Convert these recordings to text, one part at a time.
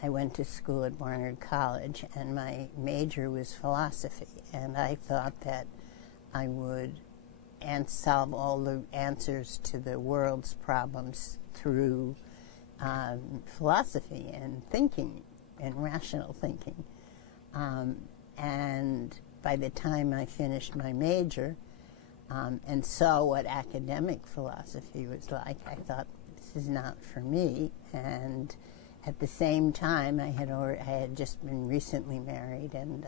I went to school at Barnard College, and my major was philosophy, and I thought that I would solve all the answers to the world's problems through philosophy and thinking and rational thinking. And by the time I finished my major and saw what academic philosophy was like, I thought, this is not for me. And at the same time, I had just been recently married, and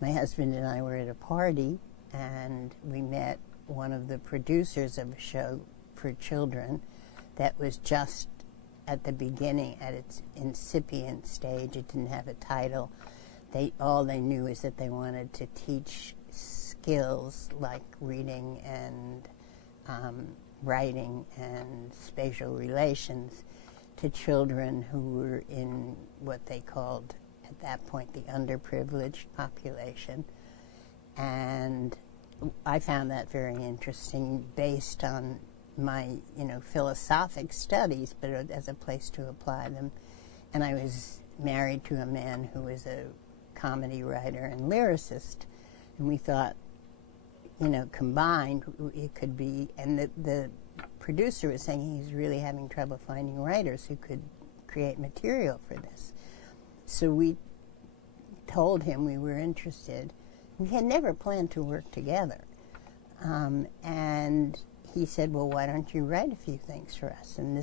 my husband and I were at a party, and we met one of the producers of a show for children that was just at the beginning, at its incipient stage. It didn't have a title. All they knew is that they wanted to teach skills like reading and writing and spatial relations to children who were in what they called at that point the underprivileged population. And I found that very interesting based on my, philosophic studies, but as a place to apply them. And I was married to a man who was a comedy writer and lyricist, and we thought, combined it could be, and the producer was saying he was really having trouble finding writers who could create material for this. So we told him we were interested. We had never planned to work together. And he said, well, why don't you write a few things for us? And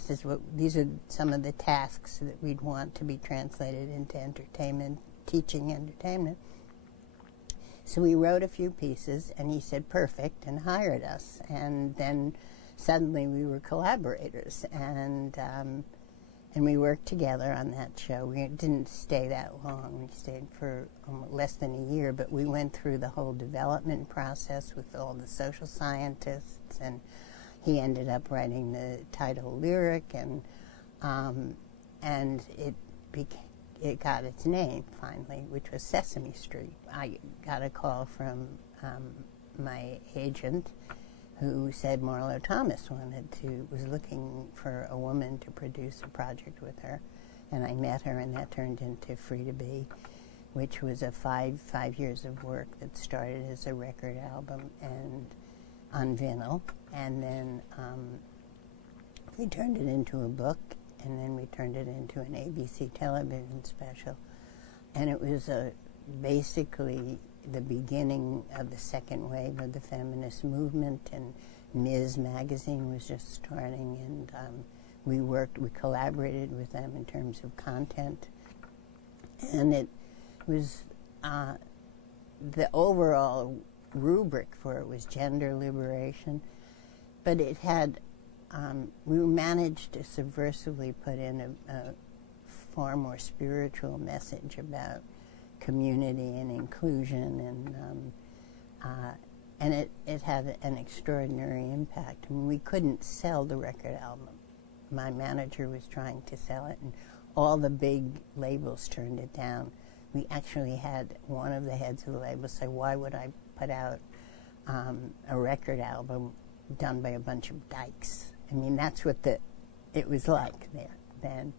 these are some of the tasks that we'd want to be translated into entertainment, teaching entertainment. So we wrote a few pieces, and he said, perfect, and hired us. And then suddenly we were collaborators, and we worked together on that show. We didn't stay that long. We stayed for less than a year, but we went through the whole development process with all the social scientists, and he ended up writing the title lyric, and it got its name finally, which was Sesame Street. I got a call from my agent, who said Marlo Thomas was looking for a woman to produce a project with her. And I met her, and that turned into Free to Be, which was a five years of work that started as a record album and on vinyl. And then we turned it into a book, and then we turned it into an ABC television special. And it was basically the beginning of the second wave of the feminist movement, and Ms. magazine was just starting, and we collaborated with them in terms of content. And it was, the overall rubric for it was gender liberation, but it had, we managed to subversively put in a far more spiritual message about community and inclusion, and it had an extraordinary impact. I mean, we couldn't sell the record album. My manager was trying to sell it, and all the big labels turned it down. We actually had one of the heads of the label say, why would I put out a record album done by a bunch of dykes? I mean, that's what it was like there then.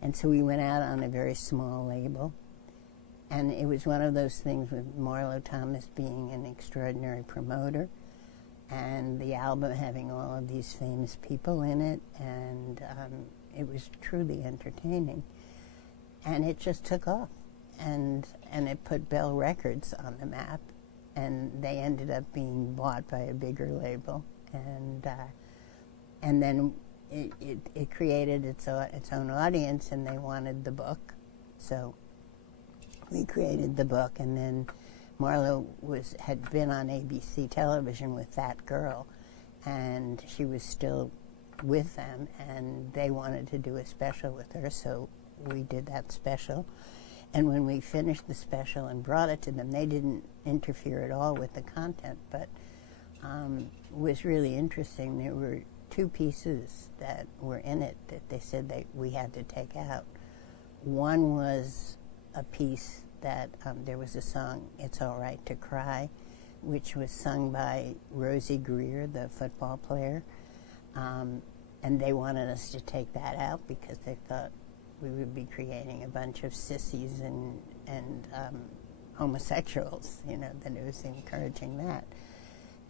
And so we went out on a very small label. And it was one of those things with Marlo Thomas being an extraordinary promoter, and the album having all of these famous people in it, and it was truly entertaining. And it just took off, and it put Bell Records on the map, and they ended up being bought by a bigger label, and then it created its own audience, and they wanted the book, so we created the book. And then Marlo had been on ABC television with That Girl, and she was still with them, and they wanted to do a special with her, so we did that special. And when we finished the special and brought it to them, they didn't interfere at all with the content, but it was really interesting. There were two pieces that were in it that they said that we had to take out. One was a piece that there was a song, It's All Right to Cry, which was sung by Rosie Greer, the football player. And they wanted us to take that out because they thought we would be creating a bunch of sissies and homosexuals, that it was encouraging that.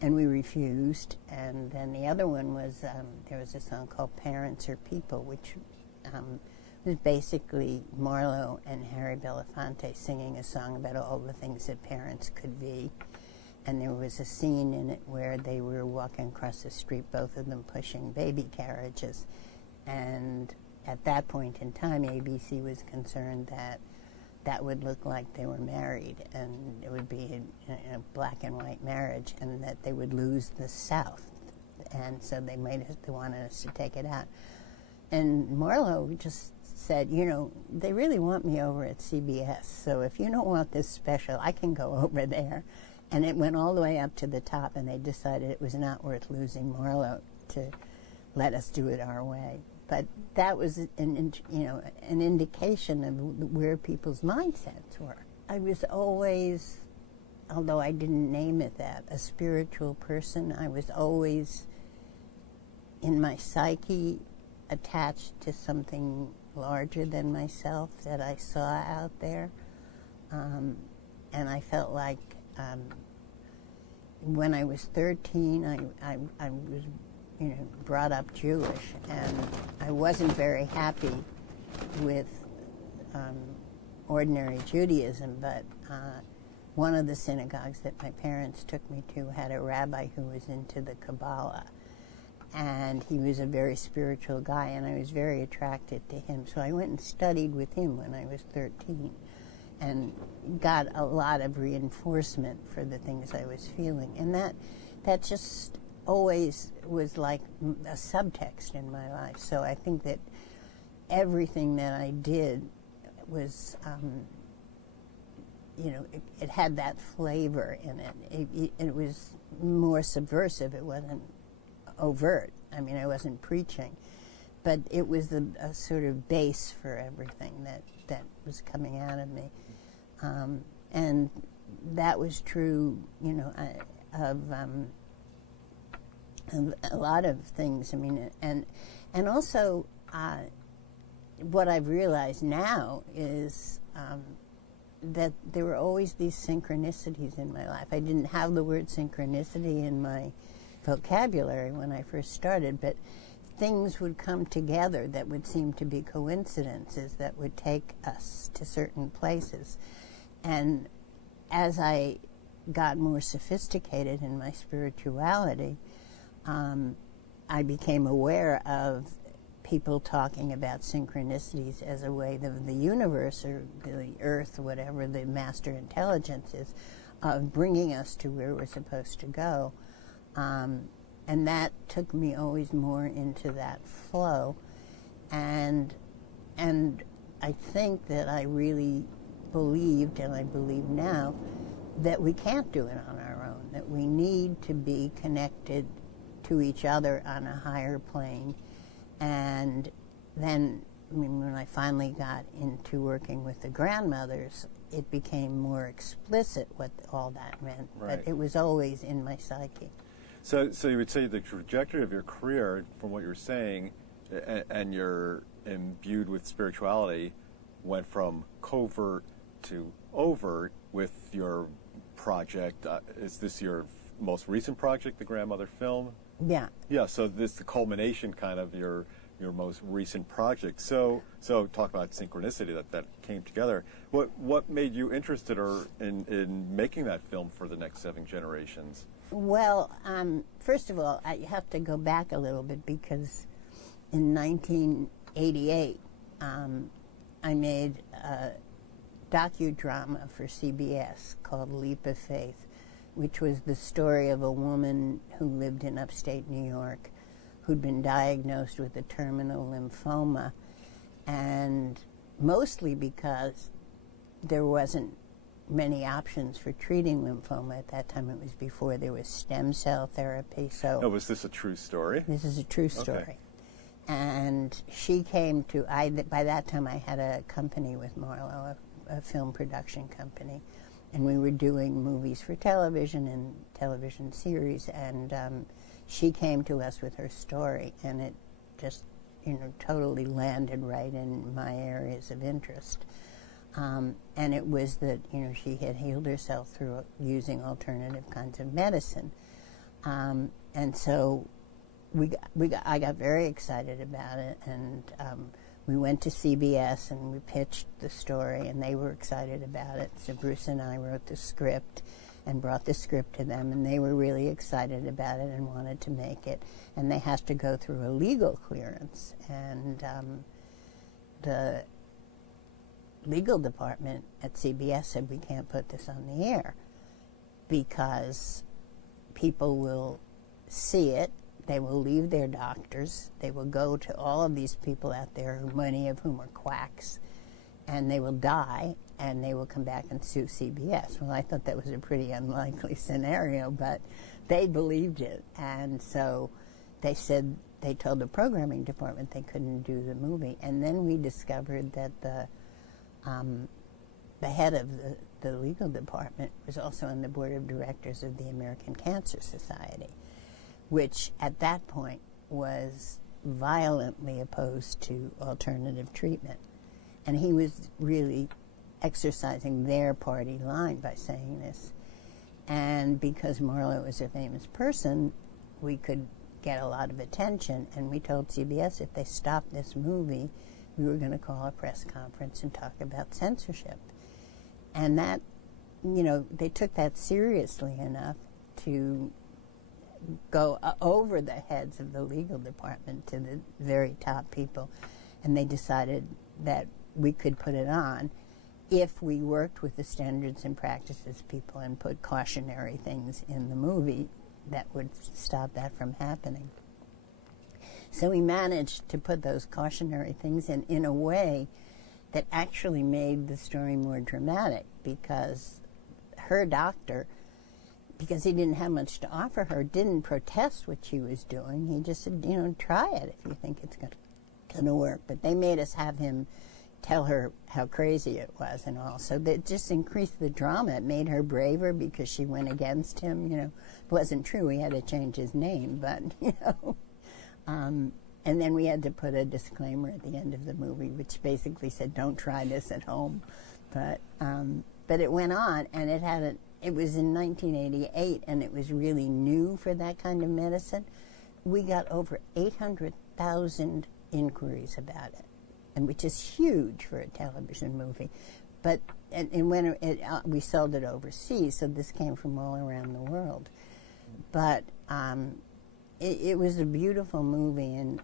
And we refused. And then the other one was, there was a song called Parents or People, which was basically Marlowe and Harry Belafonte singing a song about all the things that parents could be. And there was a scene in it where they were walking across the street, both of them pushing baby carriages. And at that point in time, ABC was concerned that that would look like they were married, and it would be a black and white marriage, and that they would lose the South. And so they wanted us to take it out. And Marlowe just said, they really want me over at CBS, so if you don't want this special, I can go over there. And it went all the way up to the top, and they decided it was not worth losing Marlowe to let us do it our way. But that was an indication of where people's mindsets were. I was always, although I didn't name it that, a spiritual person. I was always, in my psyche, attached to something larger than myself that I saw out there. And I felt like when I was 13, I was brought up Jewish, and I wasn't very happy with ordinary Judaism, but one of the synagogues that my parents took me to had a rabbi who was into the Kabbalah, and he was a very spiritual guy, and I was very attracted to him. So I went and studied with him when I was 13 and got a lot of reinforcement for the things I was feeling. And that just always was like a subtext in my life. So I think that everything that I did was, it had that flavor in it. It was more subversive. It wasn't overt. I mean, I wasn't preaching. But it was a sort of base for everything that was coming out of me. And that was true, of a lot of things. I mean, and also what I've realized now is that there were always these synchronicities in my life. I didn't have the word synchronicity in my vocabulary when I first started, but things would come together that would seem to be coincidences that would take us to certain places. And as I got more sophisticated in my spirituality, I became aware of people talking about synchronicities as a way that the universe or the earth, whatever the master intelligence is, of bringing us to where we're supposed to go. And that took me always more into that flow. And I think that I really believed, and I believe now, that we can't do it on our own, that we need to be connected to each other on a higher plane. And then, when I finally got into working with the grandmothers, it became more explicit what all that meant. Right. But it was always in my psyche. So you would say the trajectory of your career, from what you're saying, and you're imbued with spirituality, went from covert to overt with your project. Is this your most recent project, the grandmother film? Yeah. Yeah, so this is the culmination kind of your most recent project. So talk about synchronicity that came together. What made you interested in making that film for the next 7 generations? Well, first of all, I have to go back a little bit because in 1988, I made a docudrama for CBS called Leap of Faith, which was the story of a woman who lived in upstate New York who'd been diagnosed with a terminal lymphoma, and mostly because there wasn't many options for treating lymphoma at that time. It was before there was stem cell therapy. So, was this a true story? This is a true story. Okay. And she came to, by that time I had a company with Marlowe, a film production company, and we were doing movies for television and television series, and she came to us with her story, and it just totally landed right in my areas of interest. And it was that, she had healed herself through using alternative kinds of medicine. And so I got very excited about it, and we went to CBS and we pitched the story, and they were excited about it. So Bruce and I wrote the script and brought the script to them, and they were really excited about it and wanted to make it. And they have to go through a legal clearance, and the legal department at CBS said, we can't put this on the air because people will see it, they will leave their doctors, they will go to all of these people out there, many of whom are quacks, and they will die, and they will come back and sue CBS. Well, I thought that was a pretty unlikely scenario, but they believed it, and so they said, they told the programming department they couldn't do the movie. And then we discovered that the head of the legal department was also on the board of directors of the American Cancer Society, which at that point was violently opposed to alternative treatment. And he was really exercising their party line by saying this. And because Marlowe was a famous person, we could get a lot of attention. And we told CBS if they stopped this movie, we were going to call a press conference and talk about censorship. And that, they took that seriously enough to go over the heads of the legal department to the very top people, and they decided that we could put it on if we worked with the standards and practices people and put cautionary things in the movie that would stop that from happening. So we managed to put those cautionary things in a way that actually made the story more dramatic, because her doctor, because he didn't have much to offer her, didn't protest what she was doing. He just said, try it if you think it's going to work. But they made us have him tell her how crazy it was and all. So that just increased the drama. It made her braver because she went against him. It wasn't true. He had to change his name, but, and then we had to put a disclaimer at the end of the movie, which basically said, don't try this at home. But it went on, and it was in 1988, and it was really new for that kind of medicine. We got over 800,000 inquiries about it, and which is huge for a television movie. But and when we sold it overseas, so this came from all around the world. But it was a beautiful movie, and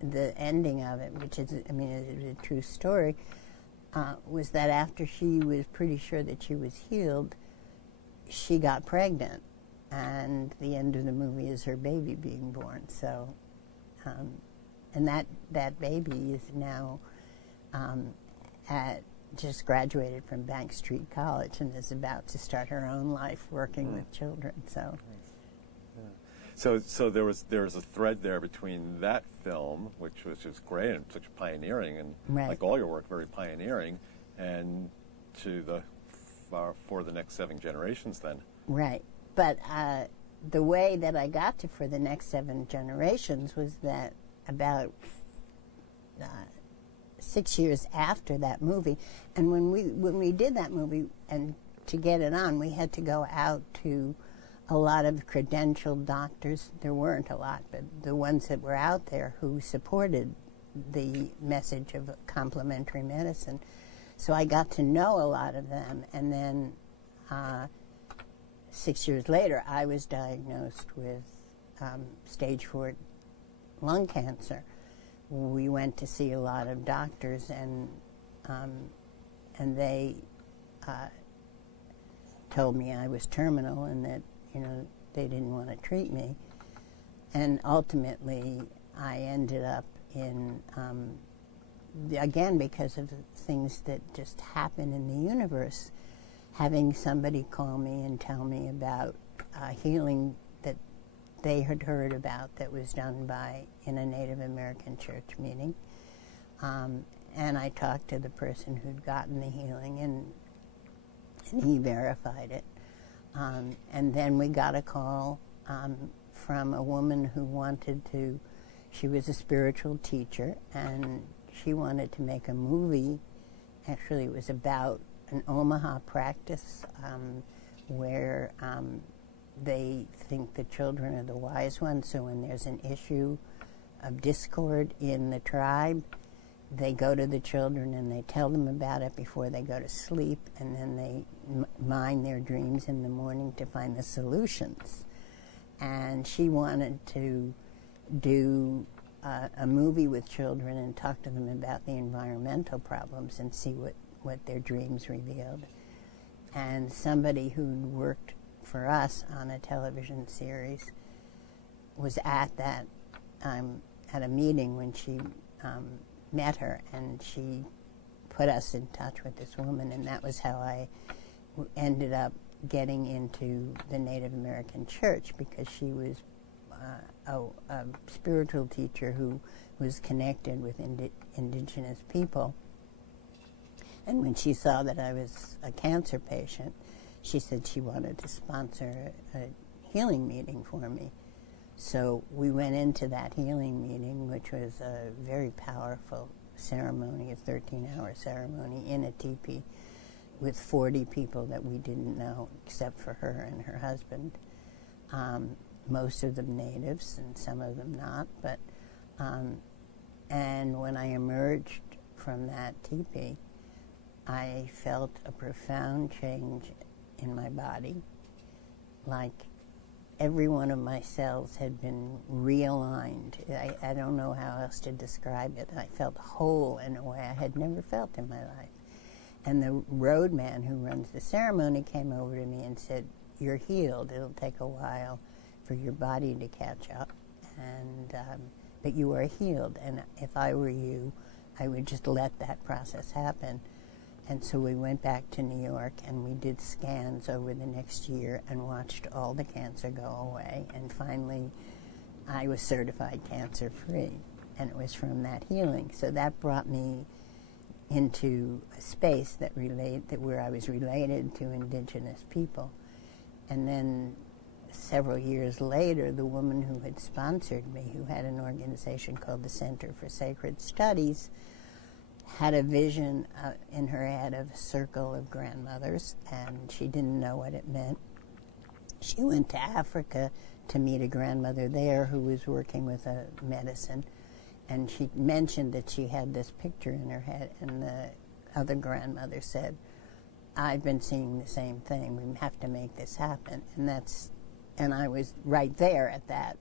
the ending of it, which is, it is a true story, was that after she was pretty sure that she was healed, she got pregnant, and the end of the movie is her baby being born. So, and that baby is now just graduated from Bank Street College and is about to start her own life working with children. So. So there was a thread there between that film, which was just great and such pioneering, and like all your work, very pioneering, and to for the next 7 generations then. Right. But the way that I got to For the Next 7 Generations was that about 6 years after that movie, and when we did that movie, and to get it on, we had to go out to a lot of credentialed doctors. There weren't a lot, but the ones that were out there who supported the message of complementary medicine. So I got to know a lot of them, and then 6 years later, I was diagnosed with stage 4 lung cancer. We went to see a lot of doctors, and they told me I was terminal and that they didn't want to treat me. And ultimately, I ended up in, again, because of things that just happen in the universe, having somebody call me and tell me about healing that they had heard about that was done in a Native American church meeting. And I talked to the person who'd gotten the healing, and he verified it. And then we got a call from a woman who wanted to she was a spiritual teacher, and she wanted to make a movie. Actually, it was about an Omaha practice where they think the children are the wise ones, so when there's an issue of discord in the tribe, they go to the children and they tell them about it before they go to sleep, and then they mine their dreams in the morning to find the solutions. And she wanted to do a movie with children and talk to them about the environmental problems and see what their dreams revealed. And somebody who'd worked for us on a television series was at that at a meeting when she met her, and she put us in touch with this woman, and that was how I ended up getting into the Native American church, because she was a spiritual teacher who was connected with indigenous people. And when she saw that I was a cancer patient, she said she wanted to sponsor a healing meeting for me. So we went into that healing meeting, which was a very powerful ceremony, a 13-hour ceremony in a teepee with 40 people that we didn't know except for her and her husband. Most of them natives and some of them not. But and when I emerged from that teepee, I felt a profound change in my body, like every one of my cells had been realigned. I don't know how else to describe it. I felt whole in a way I had never felt in my life. And the road man who runs the ceremony came over to me and said, "You're healed. It'll take a while for your body to catch up, and but you are healed. And if I were you, I would just let that process happen." And so we went back to New York, and we did scans over the next year and watched all the cancer go away. And finally, I was certified cancer-free, and it was from that healing. So that brought me into a space that where I was related to indigenous people. And then several years later, the woman who had sponsored me, who had an organization called the Center for Sacred Studies, had a vision in her head of a circle of grandmothers, and she didn't know what it meant. She went to Africa to meet a grandmother there who was working with a medicine, and she mentioned that she had this picture in her head, and the other grandmother said, "I've been seeing the same thing. We have to make this happen." And I was right there at that,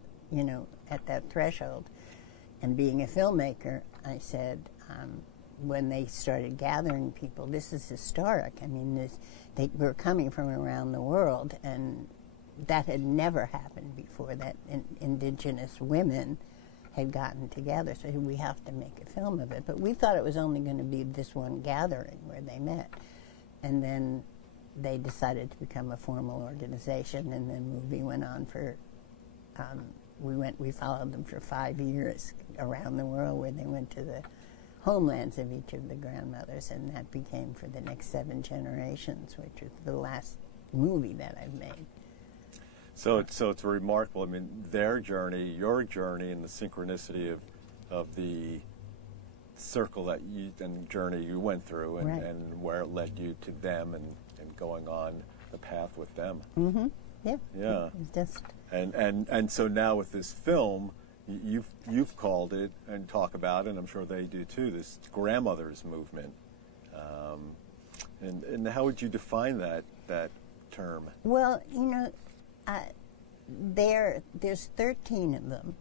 at that threshold. And being a filmmaker, I said, when they started gathering people, this is historic. I mean, they were coming from around the world, and that had never happened before, that indigenous women had gotten together. So we have to make a film of it. But we thought it was only going to be this one gathering where they met. And then they decided to become a formal organization, and the movie went on for, we followed them for 5 years around the world, where they went to the homelands of each of the grandmothers, and that became for the next 7 generations, which is the last movie that I've made. So it's remarkable. I mean, their journey, your journey, and the synchronicity of the circle and journey you went through, and, right. and where it led you to them, and going on the path with them. Mm-hmm. Yeah. Yeah. It's just. And so now with this film, you've called it and talk about it, and I'm sure they do too, this grandmother's movement. And how would you define that term? Well, there's 13 of them,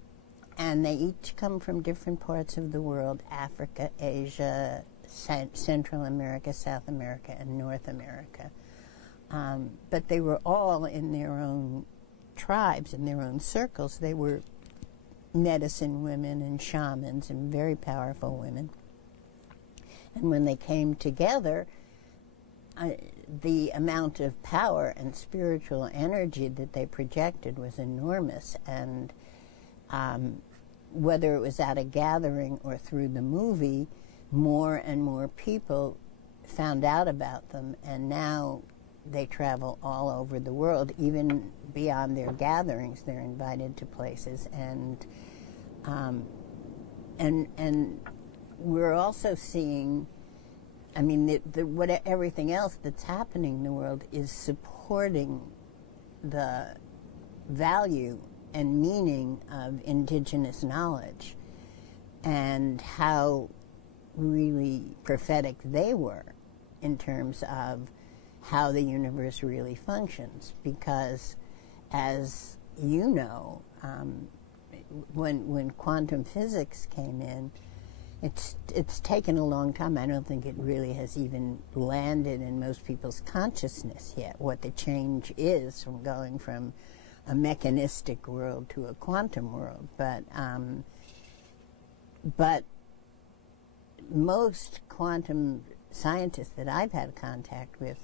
and they each come from different parts of the world: Africa, Asia, Central America, South America, and North America. But they were all in their own tribes, in their own circles. They were medicine women and shamans and very powerful women. And when they came together, the amount of power and spiritual energy that they projected was enormous. And whether it was at a gathering or through the movie, more and more people found out about them, and now they travel all over the world. Even beyond their gatherings, they're invited to places, and and we're also seeing, I mean, everything else that's happening in the world is supporting the value and meaning of indigenous knowledge and how really prophetic they were in terms of how the universe really functions. Because, as you know, when quantum physics came in, it's taken a long time. I don't think it really has even landed in most people's consciousness yet, what the change is from going from a mechanistic world to a quantum world. But most quantum scientists that I've had contact with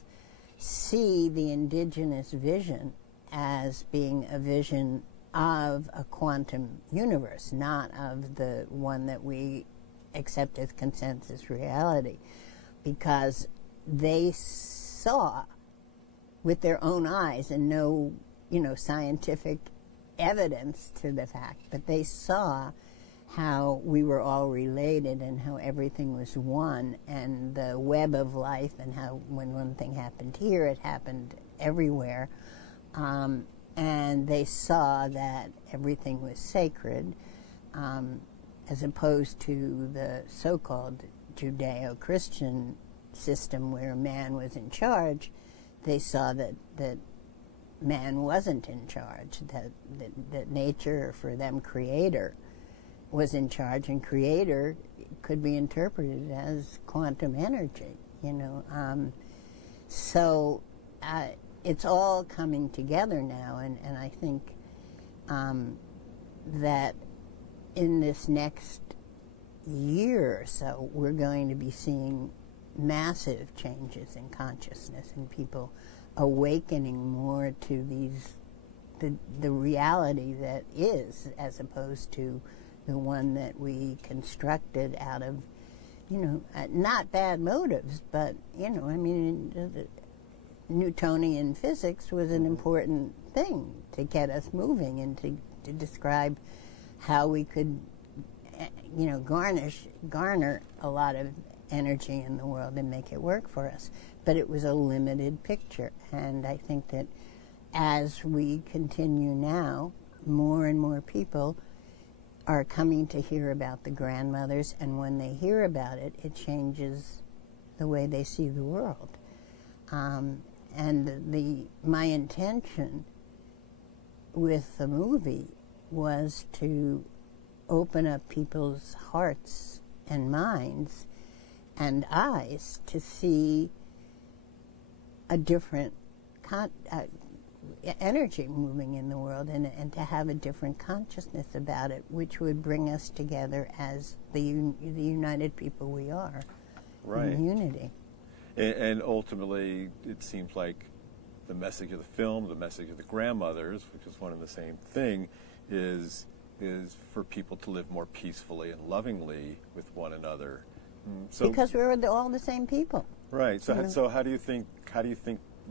see the indigenous vision as being a vision of a quantum universe, not of the one that we accept as consensus reality, because they saw with their own eyes, and no, scientific evidence to the fact, but they saw how we were all related and how everything was one, and the web of life, and how when one thing happened here, it happened everywhere. And they saw that everything was sacred, as opposed to the so-called Judeo-Christian system where man was in charge. They saw that man wasn't in charge, that nature, for them, creator, was in charge, and creator could be interpreted as quantum energy, So it's all coming together now, and I think that in this next year or so, we're going to be seeing massive changes in consciousness and people awakening more to the reality that is, as opposed to the one that we constructed out of, not bad motives, but, Newtonian physics was an important thing to get us moving and to describe how we could, garner a lot of energy in the world and make it work for us. But it was a limited picture, and I think that as we continue now, more and more people are coming to hear about the grandmothers, and when they hear about it, it changes the way they see the world. And my intention with the movie was to open up people's hearts and minds and eyes to see a different energy moving in the world, and to have a different consciousness about it, which would bring us together as the united people we are. Right. In unity. And ultimately, it seems like the message of the film, the message of the grandmothers, which is one and the same thing, is for people to live more peacefully and lovingly with one another. So, because we're all the same people. Right. So how do you think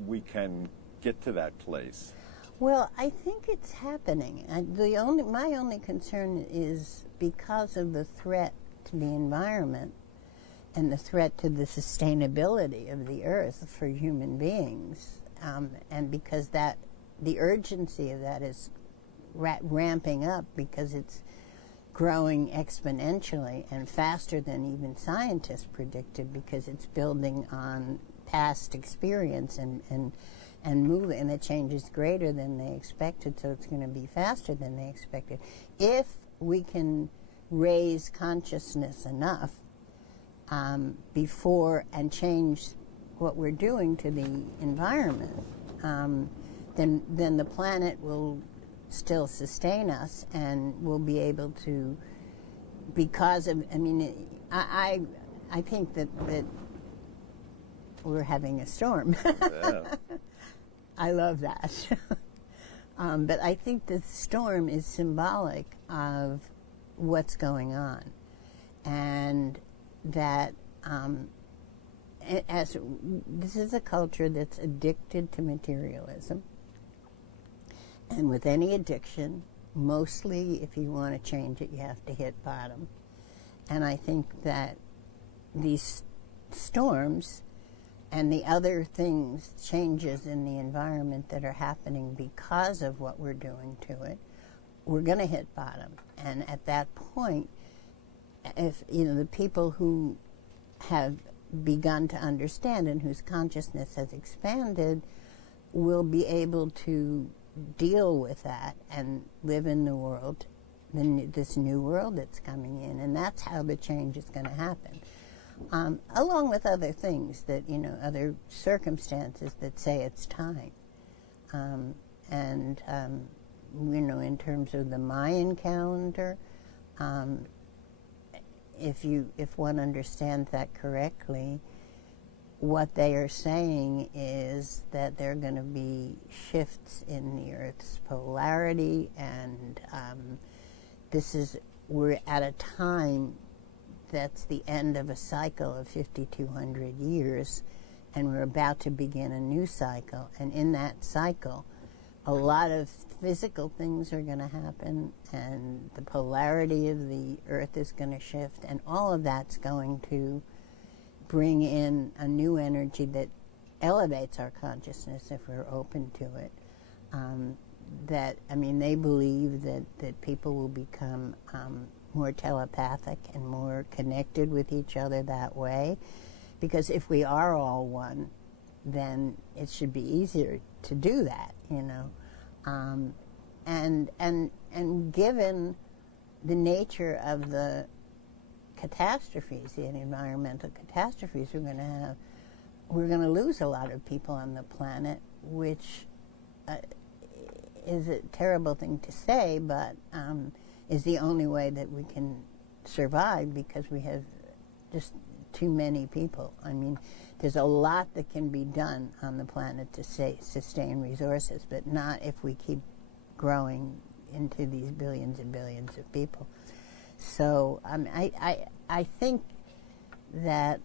we can get to that place? Well, I think it's happening. My only concern is because of the threat to the environment and the threat to the sustainability of the earth for human beings, and because the urgency of that is ramping up, because it's growing exponentially and faster than even scientists predicted, because it's building on past experience and moving, and the change is greater than they expected, so it's going to be faster than they expected. If we can raise consciousness enough before and change what we're doing to the environment, then the planet will still sustain us, and we'll be able to, because of, I think that we're having a storm. Yeah. I love that. But I think the storm is symbolic of what's going on, and that as this is a culture that's addicted to materialism, and with any addiction, mostly if you want to change it, you have to hit bottom. And I think that these storms and the other things, changes in the environment that are happening because of what we're doing to it, we're going to hit bottom. And at that point, if the people who have begun to understand and whose consciousness has expanded will be able to deal with that and live in the world, this new world that's coming in. And that's how the change is going to happen. Along with other things that, other circumstances that say it's time. In terms of the Mayan calendar, if one understands that correctly, what they are saying is that there are going to be shifts in the Earth's polarity, and we're at a time that's the end of a cycle of 5,200 years, and we're about to begin a new cycle. And in that cycle, a lot of physical things are going to happen, and the polarity of the Earth is going to shift, and all of that's going to bring in a new energy that elevates our consciousness if we're open to it. They believe that people will become more telepathic and more connected with each other that way, because if we are all one, then it should be easier to do that, and given the nature of the catastrophes, the environmental catastrophes we're going to have, we're going to lose a lot of people on the planet, which is a terrible thing to say, but is the only way that we can survive, because we have just too many people. There's a lot that can be done on the planet to sustain resources, but not if we keep growing into these billions and billions of people. So I think that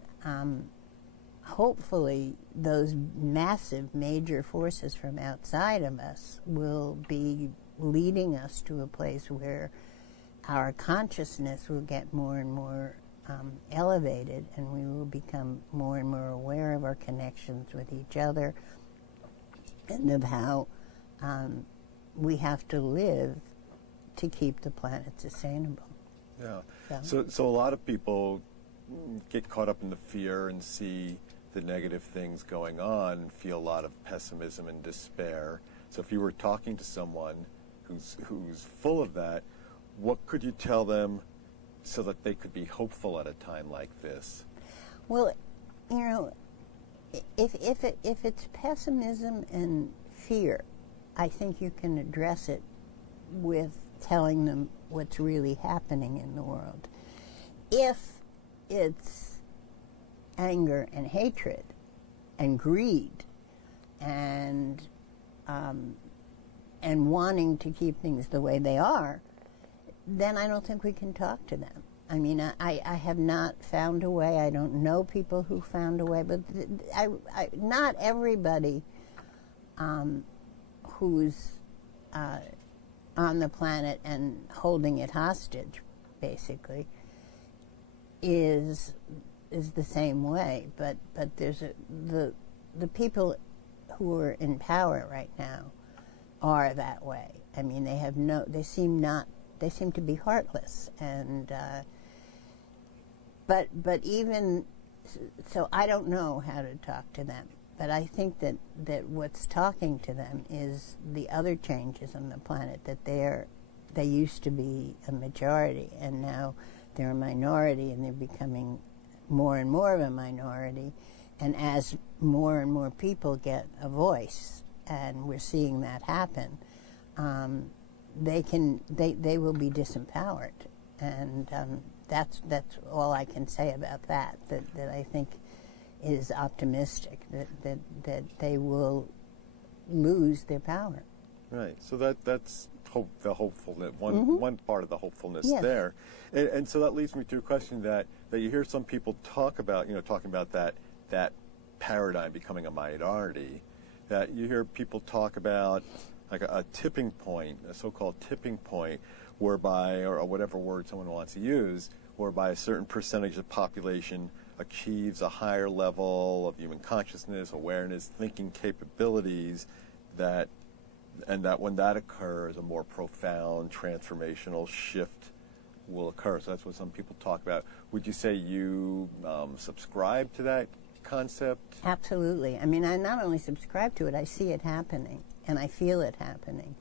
hopefully those massive major forces from outside of us will be leading us to a place where our consciousness will get more and more elevated, and we will become more and more aware of our connections with each other and of how we have to live to keep the planet sustainable. Yeah. So a lot of people get caught up in the fear and see the negative things going on and feel a lot of pessimism and despair. So if you were talking to someone who's full of that, what could you tell them so that they could be hopeful at a time like this? Well, if it's pessimism and fear, I think you can address it with telling them what's really happening in the world. If it's anger and hatred and greed and wanting to keep things the way they are, then I don't think we can talk to them. I have not found a way. I don't know people who found a way, but not everybody who's on the planet and holding it hostage, basically, is the same way. But there's the people who are in power right now are that way. They seem to be heartless, and but even so, I don't know how to talk to them. But I think that what's talking to them is the other changes on the planet, that they used to be a majority, and now they're a minority, and they're becoming more and more of a minority. And as more and more people get a voice, and we're seeing that happen, they will be disempowered, and that's all I can say about that. That I think is optimistic, that they will lose their power. Right. So that's the hopefulness. One part of the hopefulness, yes, there, and so that leads me to a question that you hear some people talk about. Talking about that paradigm becoming a minority. That you hear people talk about like a tipping point, a so-called tipping point, whereby, or whatever word someone wants to use, whereby a certain percentage of the population achieves a higher level of human consciousness, awareness, thinking capabilities, and that when that occurs, a more profound transformational shift will occur. So that's what some people talk about. Would you say you subscribe to that concept? Absolutely. I mean, I not only subscribe to it, I see it happening, and I feel it happening.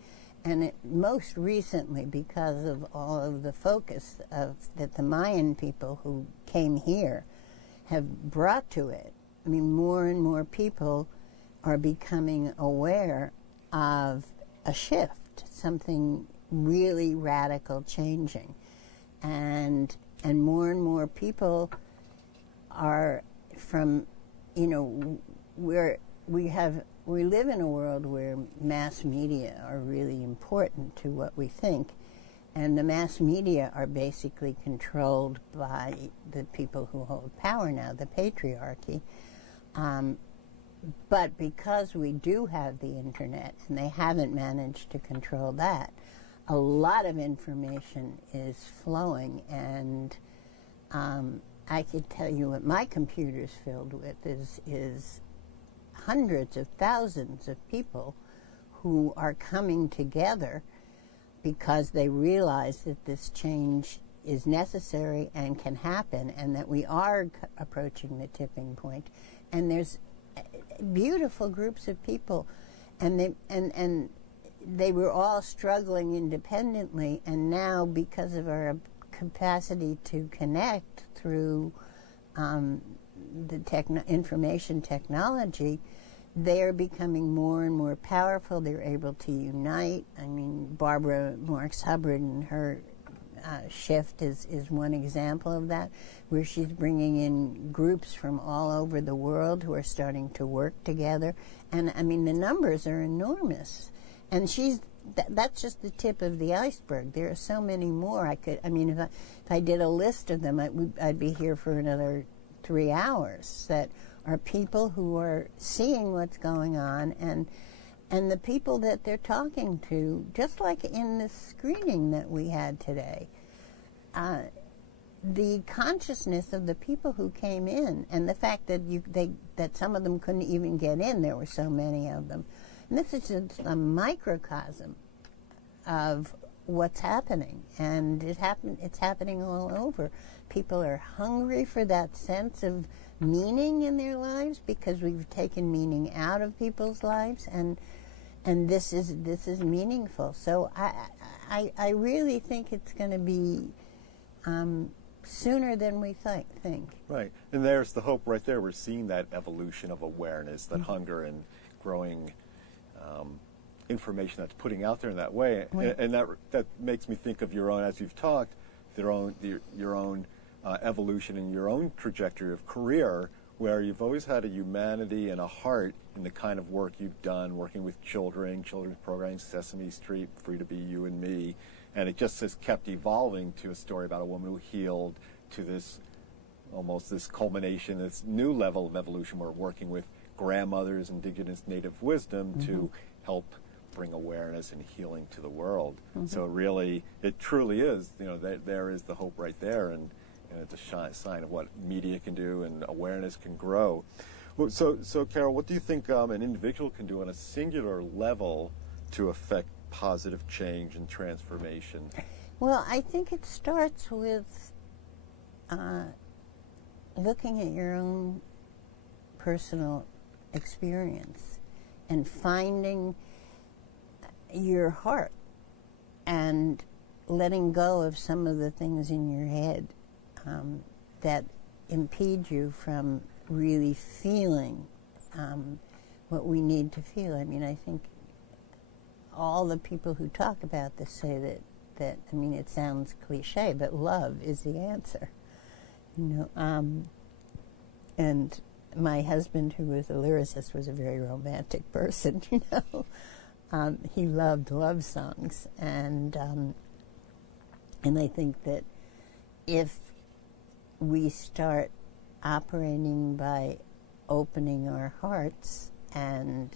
And most recently, because of all of the focus that the Mayan people who came here have brought to it, I mean, more and more people are becoming aware of a shift, something really radical changing. And more people are from, you know, we live in a world where mass media are really important to what we think, and the mass media are basically controlled by the people who hold power now, the patriarchy. But because we do have the internet, and they haven't managed to control that, a lot of information is flowing, and I could tell you what my computer's filled with is hundreds of thousands of people who are coming together because they realize that this change is necessary and can happen, and that we are approaching the tipping point. And there's beautiful groups of people, and they were all struggling independently, and now, because of our capacity to connect through the information technology, they are becoming more and more powerful. They're able to unite. I mean, Barbara Marx Hubbard and her shift is one example of that, where she's bringing in groups from all over the world who are starting to work together. And I mean, the numbers are enormous. And that's just the tip of the iceberg. There are so many more. If I did a list of them, I'd be here for another 3 hours. That are people who are seeing what's going on, and the people that they're talking to, just like in the screening that we had today. The consciousness of the people who came in, and the fact that that some of them couldn't even get in. There were so many of them. And this is just a microcosm of what's happening, and it's happening all over. People are hungry for that sense of meaning in their lives, because we've taken meaning out of people's lives, and this is meaningful. So I really think it's going to be sooner than we think. Right, and there's the hope right there. We're seeing that evolution of awareness, that hunger and growing information that's putting out there in that way, and that makes me think of your own, as you've talked, your own evolution and your own trajectory of career, where you've always had a humanity and a heart in the kind of work you've done, working with children's programming, Sesame Street, Free to Be You and Me, and it just has kept evolving to a story about a woman who healed, to this culmination, this new level of evolution. We're working with grandmothers, Indigenous Native Wisdom, to help bring awareness and healing to the world. So it truly is, there is the hope right there, and it's a sign of what media can do and awareness can grow. Well, so Carole, what do you think an individual can do on a singular level to affect positive change and transformation? Well, I think it starts with looking at your own personal experience and finding your heart and letting go of some of the things in your head that impede you from really feeling what we need to feel. I mean, I think all the people who talk about this say that I mean, it sounds cliche, but love is the answer. And my husband, who was a lyricist, was a very romantic person, He loved love songs, and I think that if we start operating by opening our hearts and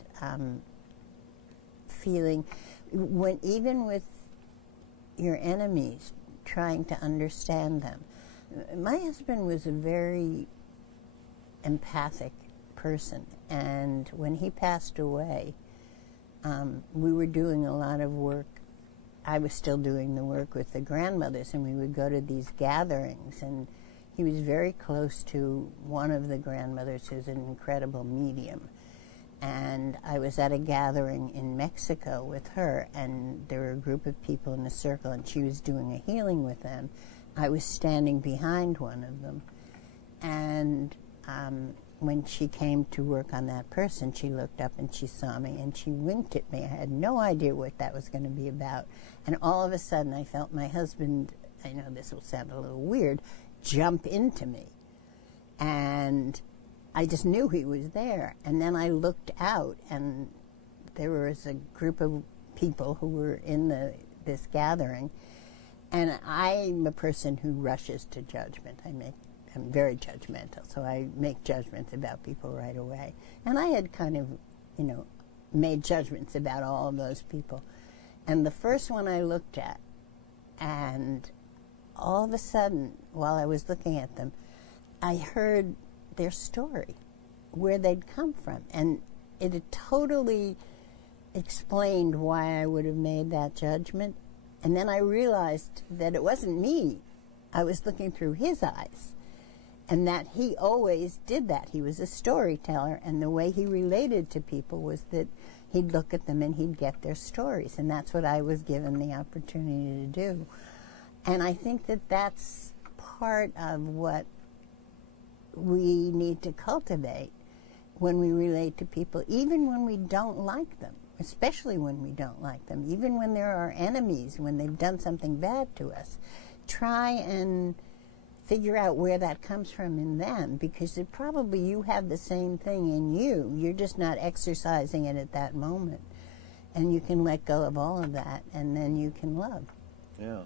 feeling, even with your enemies, trying to understand them, My husband was a very empathic person, and when he passed away, we were doing a lot of work. I was still doing the work with the grandmothers, and we would go to these gatherings, and he was very close to one of the grandmothers who's an incredible medium. And I was at a gathering in Mexico with her, and there were a group of people in a circle, and she was doing a healing with them. I was standing behind one of them, and when she came to work on that person, she looked up and she saw me, and she winked at me. I had no idea what that was going to be about. And all of a sudden, I felt my husband, I know this will sound a little weird, jump into me. And I just knew he was there. And then I looked out, and there was a group of people who were in this gathering. And I'm a person who rushes to judgment. I'm very judgmental, so I make judgments about people right away. And I had kind of, made judgments about all of those people. And the first one I looked at, and all of a sudden, while I was looking at them, I heard their story, where they'd come from. And it had totally explained why I would have made that judgment. And then I realized that it wasn't me. I was looking through his eyes. And that he always did that. He was a storyteller, and the way he related to people was that he'd look at them and he'd get their stories. And that's what I was given the opportunity to do. And I think that that's part of what we need to cultivate when we relate to people, even when we don't like them, especially when we don't like them, even when they're our enemies, when they've done something bad to us. Try and figure out where that comes from in them, because probably you have the same thing in you. You're just not exercising it at that moment. And you can let go of all of that, and then you can love. Yeah.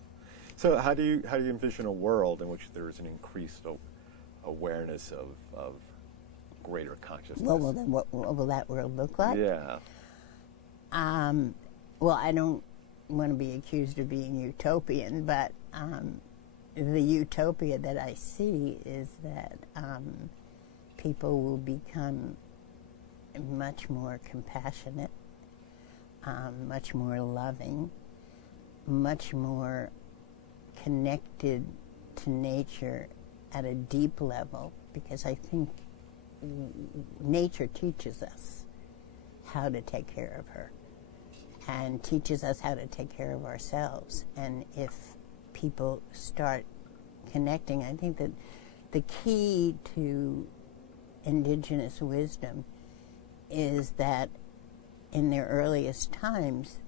So how do you envision a world in which there is an increased awareness of greater consciousness? Well, then what will that world look like? Yeah. Well, I don't want to be accused of being utopian, but the utopia that I see is that people will become much more compassionate, much more loving, much more connected to nature at a deep level, because I think nature teaches us how to take care of her and teaches us how to take care of ourselves. And if people start connecting, I think that the key to Indigenous wisdom is that in their earliest times,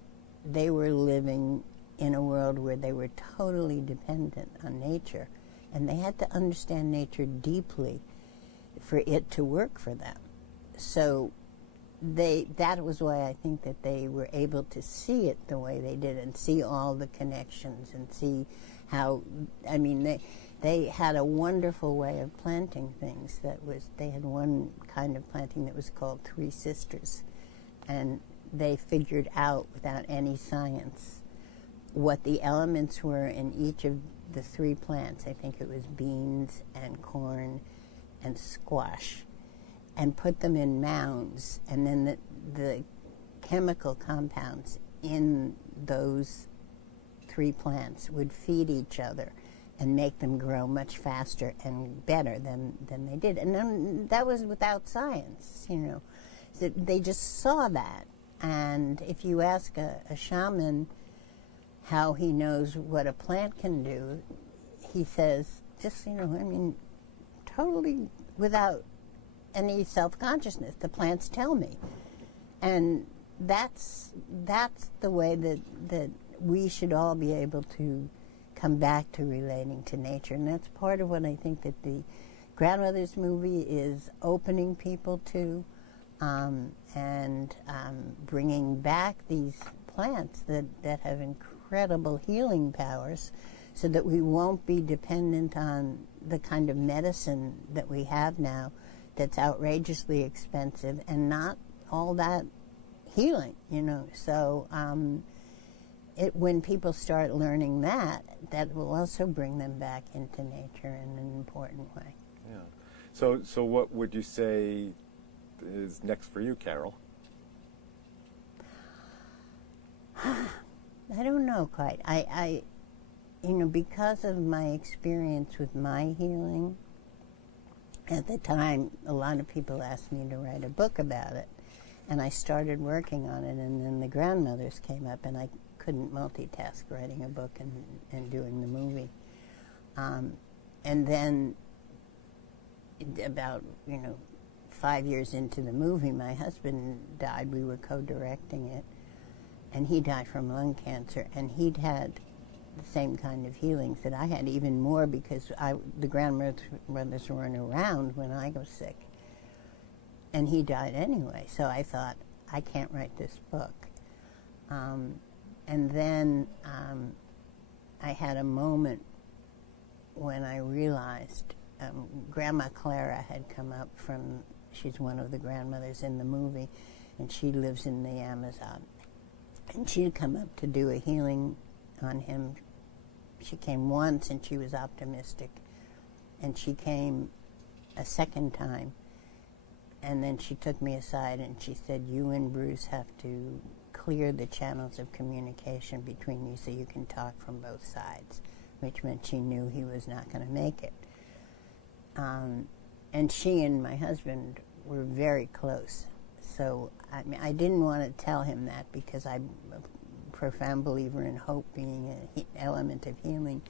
they were living in a world where they were totally dependent on nature, and they had to understand nature deeply for it to work for them. So that was why I think that they were able to see it the way they did, and see all the connections, and see how, they had a wonderful way of planting things. They had one kind of planting that was called Three Sisters, and they figured out without any science what the elements were in each of the three plants. I think it was beans and corn and squash, and put them in mounds, and then the chemical compounds in those three plants would feed each other and make them grow much faster and better than they did. And then that was without science, So they just saw that. And if you ask a shaman how he knows what a plant can do, he says, just, totally without any self-consciousness. The plants tell me. And that's the way that we should all be able to come back to relating to nature. And that's part of what I think that the Grandmother's movie is opening people to, and bringing back these plants that have incredible healing powers, so that we won't be dependent on the kind of medicine that we have now that's outrageously expensive and not all that healing, So when people start learning that, that will also bring them back into nature in an important way. Yeah. So what would you say is next for you, Carole? I don't know quite. I because of my experience with my healing, at the time, a lot of people asked me to write a book about it. And I started working on it, and then the grandmothers came up, and I couldn't multitask writing a book and doing the movie. And then about, 5 years into the movie, my husband died. We were co-directing it. And he died from lung cancer, and he'd had the same kind of healings that I had, even more because the grandmothers weren't around when I was sick. And he died anyway, so I thought, I can't write this book. And then I had a moment when I realized Grandma Clara had come up from, she's one of the grandmothers in the movie, and she lives in the Amazon. And she had come up to do a healing on him. She came once and she was optimistic. And she came a second time. And then she took me aside and she said, you and Bruce have to clear the channels of communication between you so you can talk from both sides, which meant she knew he was not going to make it. And she and my husband were very close. So I didn't want to tell him that because I'm a profound believer in hope being an element of healing.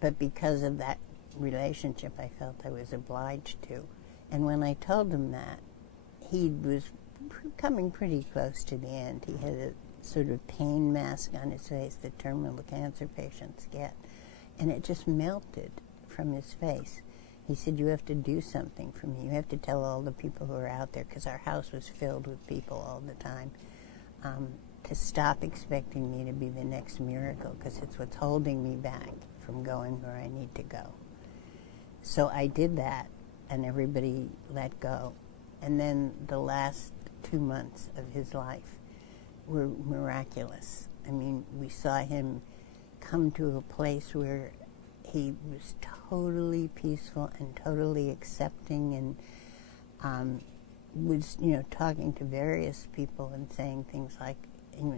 But because of that relationship, I felt I was obliged to. And when I told him that, he was coming pretty close to the end. He had a sort of pain mask on his face that terminal cancer patients get. And it just melted from his face. He said, you have to do something for me. You have to tell all the people who are out there, because our house was filled with people all the time, to stop expecting me to be the next miracle, because it's what's holding me back from going where I need to go. So I did that, and everybody let go. And then the last 2 months of his life were miraculous. I mean, we saw him come to a place where he was totally peaceful and totally accepting, and was, talking to various people and saying things like,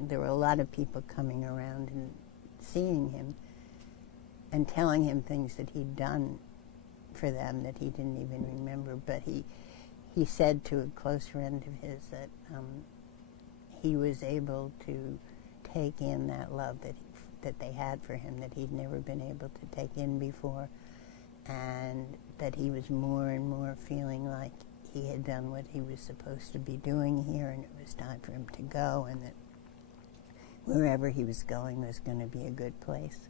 there were a lot of people coming around and seeing him and telling him things that he'd done for them that he didn't even remember. But he said to a close friend of his that he was able to take in that love that they had for him, that he'd never been able to take in before, and that he was more and more feeling like he had done what he was supposed to be doing here, and it was time for him to go, and that wherever he was going was going to be a good place.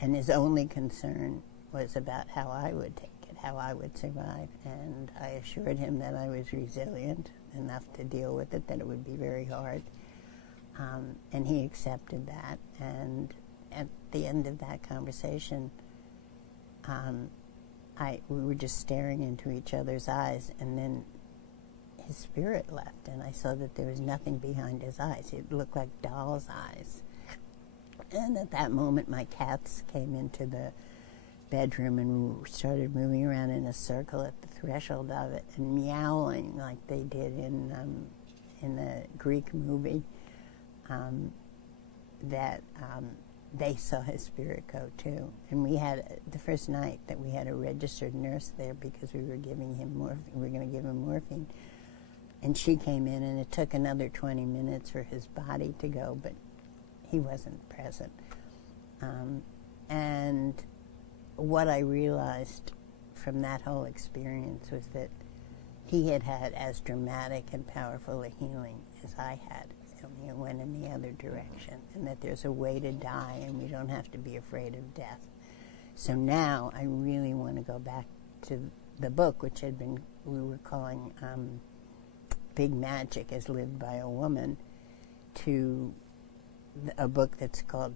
And his only concern was about how I would take it, how I would survive, and I assured him that I was resilient enough to deal with it, that it would be very hard. And he accepted that, and at the end of that conversation, we were just staring into each other's eyes, and then his spirit left, and I saw that there was nothing behind his eyes. It looked like doll's eyes. And at that moment, my cats came into the bedroom and we started moving around in a circle at the threshold of it and meowing like they did in the Greek movie. They saw his spirit go too. And we had, the first night that we had a registered nurse there because we were giving him we were going to give him morphine. And she came in, and it took another 20 minutes for his body to go, but he wasn't present. And what I realized from that whole experience was that he had had as dramatic and powerful a healing as I had. Only it went in the other direction, and that there's a way to die, and we don't have to be afraid of death. So now I really want to go back to the book, which we were calling Big Magic as Lived by a Woman, to a book that's called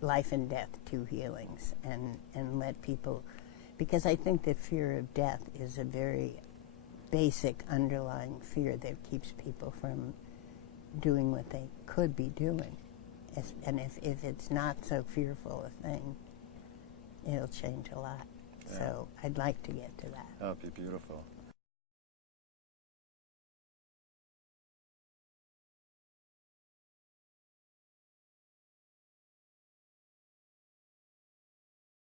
Life and Death, Two Healings, and let people, because I think that fear of death is a very basic underlying fear that keeps people from doing what they could be doing. And if it's not so fearful a thing, it'll change a lot. Yeah. So I'd like to get to that. That would be beautiful.